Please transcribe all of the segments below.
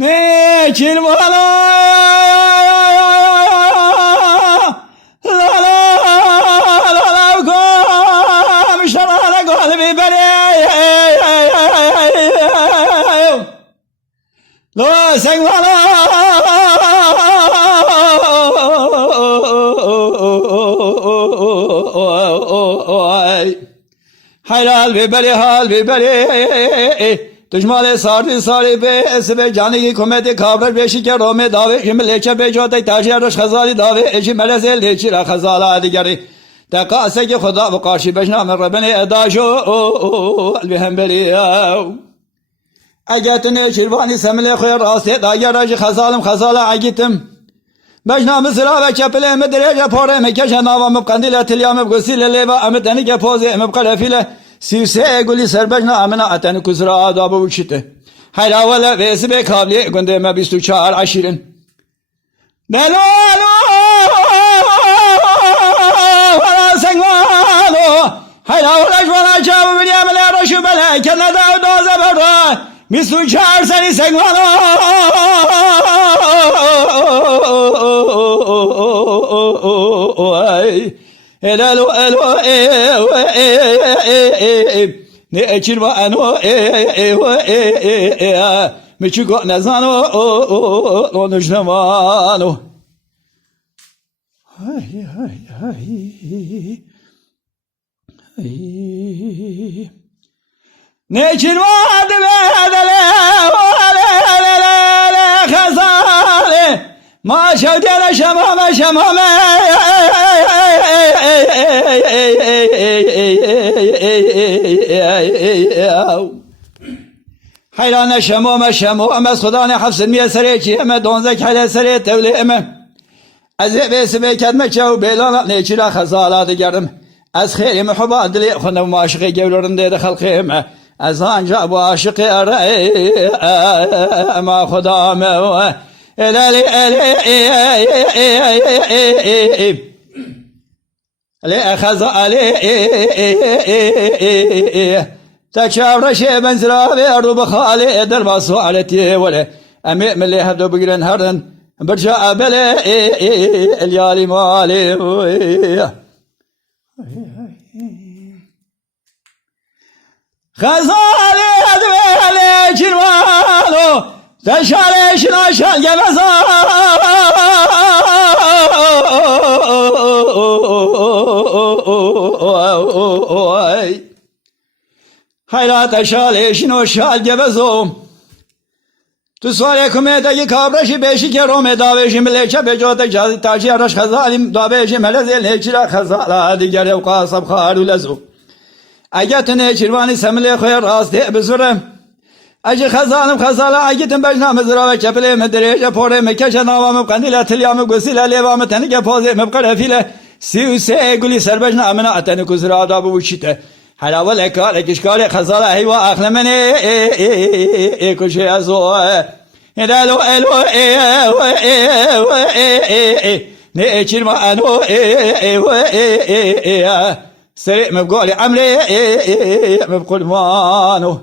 Ne kirvana la la la la komşana kalbi beni la sen la Hayral biberi hal biberi Düşmale sardı sarı be esbe canı komedi kaber beşi ke rome dave şimleçe becote taşıroş khazali dave eşi melezel leçira khazala digeri takase ki xuda bu karşı beşname rabbine edaşo albihem beliya agatne şirvani semle khayr aset ayaraj khazalim khazala agitim beşname sıra ve çepele medrece pore mekeşe navam kandile tilyam gusile leva ameteni ke poze mebqalafile Sivse guli serbejna amena ateni kuzra adabı uçite. Hayra vela vesbe kavli gündeme bistu çağır aşirin. Delalo vela sengvalo hayra vela jvala çavu bilyamele roşu bele kenada doze berda bistu çağır seni sengvalo Elalu elu ne ekirva anu miçugo nezano o nujnamano hay hay hay ne ekirva devele khazale ma şevdele şemame şemame Hayrane şemome şemome Sudane hafsın miye sereki eme donzek hale sere tevli eme Azebesi bekedme çav belana neçira khazaladı gerdim Az kheyri muhubba adli khunum maşıkı gevlerinde de halkı eme Az anca bu aşıkı ara ama khudame Elali Ali akhaz ali تشاور شيء من زرابي أرض بخالي درب صوالتي ولا أمي من اللي هدو بقرن هردن برجع بلي اليالي مالي خزالي أدوالي جنوالو تشالي شناشال جمزا Hayrat şale şino şal gevezom Tu suare kumedagi kabraşı beşi ke rome daveşi meleçe becote cazi taci araş khazalim daveşi melezel neçira khazala digere qasab kharu lezu Agatne çirvani semle khoy raste bezurem Acı khazalim khazala agitim bejnam zira ve çepele medrece pore mekeşe navam kandila tilyam gusile levam tenike poze mebqalafile siuse guli serbejna amena ateni kuzra adabı uçite حلاوة الأكال إشكال خزالة هيوا أخلمني كل شيء أزوه هلالو ألو نيشير ما أنو سريع مبقول عمري مبقول مانو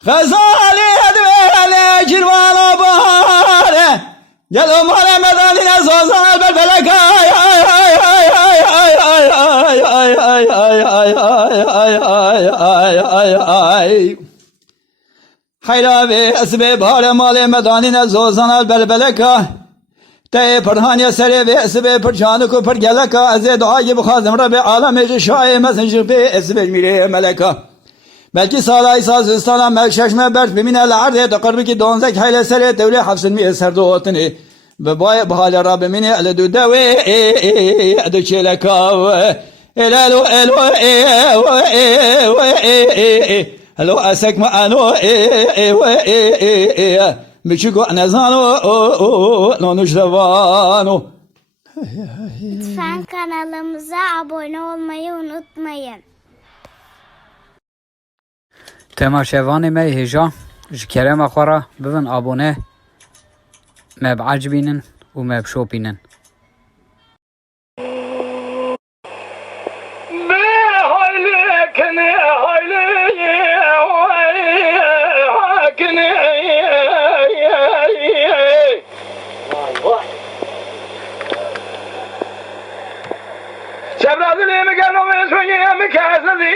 خزالي أدوالي جروانا باره Gelo male medanine sozan belbelek ay ay ay ay ay ay ay ay ay ay ay ay ay Hayravi esbe bhare male medanine sozan belbelek te perhaniye sere ve esbe percanı ko per geleka azed ay bu khazım rabbi alem şahi mesenjir be esbe mire meleka Belki salay saz istana melşeşme bert biminel arde takarbi ki donzek hayle sere tevli hafsın mi eser doğutni Bebay bahale rabbimini ele dudavi adu çelekav elalu elu Hello asek ma anu Miçugo nezano nonujlavano Lütfen kanalımıza abone olmayı unutmayın. تماشاوان ما هجا جكرم أخرى بفن أبونه ما بعجبينن وما بشوبينن Ne hayli Sevda dilimi gel o esmeyi mi kesedi.